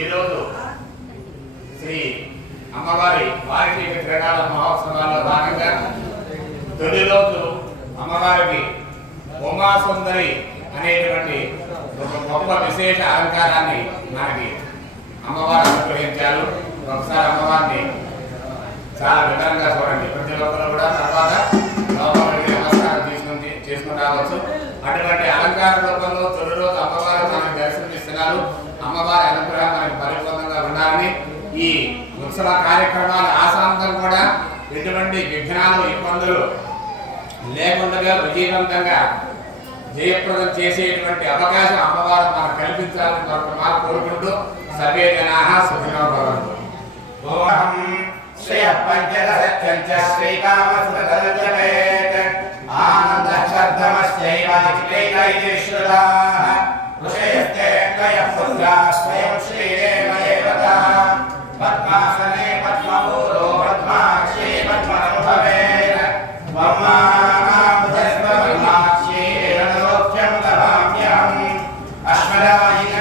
ఈరోజు శ్రీ అమ్మవారి వార్షిక క్రీడల మహోత్సవాల్లో భాగంగా తొలి రోజు అమ్మవారికి ఉమాసుందరి అనేటువంటి ఒక గొప్ప విశేష అలంకారాన్ని మనకి అమ్మవారు అనుగ్రహించారు. ఒకసారి అమ్మవారిని చాలా వివరంగా చూడండి. ప్రతి ఒక్కరు కూడా తర్వాత లోపలికి నమస్కారం చేసుకుని రావచ్చు. అటువంటి అలంకార రూపంలో తొలి రోజు అమ్మవారు మనకు దర్శనమిస్తున్నారు. అమ్మవారి అనుగ్రహం మనకి పరిపూర్ణంగా ఉండాలని ఈ ఉత్సవ కార్యక్రమాల ఆశాంతం కూడా ఎటువంటి విఘ్నాలు ఇబ్బందులు లేకుండా విజయవంతంగా జయప్రదం చేసేటువంటి అవకాశం అమ్మవారు మనకు కల్పించాలని మరొక మాట కోరుకుంటూ సర్వే జనాః సుఖినో భవంతు. ఓం శ్రేయ పంచదశ శ్రీకామసుతదల్యవేత్ ఆనందశబ్దమస్యైవ చిత్తైకైశ్రుతాః ఋషయస్తే త్వయః పుత్రాः స్వయం శ్రీదేవదేవతా పద్మాసనే పద్మభూతో పద్మాక్షీ పద్మసంభవేత్ బ్రహ్మానాముదస్వ పద్మాక్షీ ఏనలోక్యం లభామ్యహం అశ్వరాయిన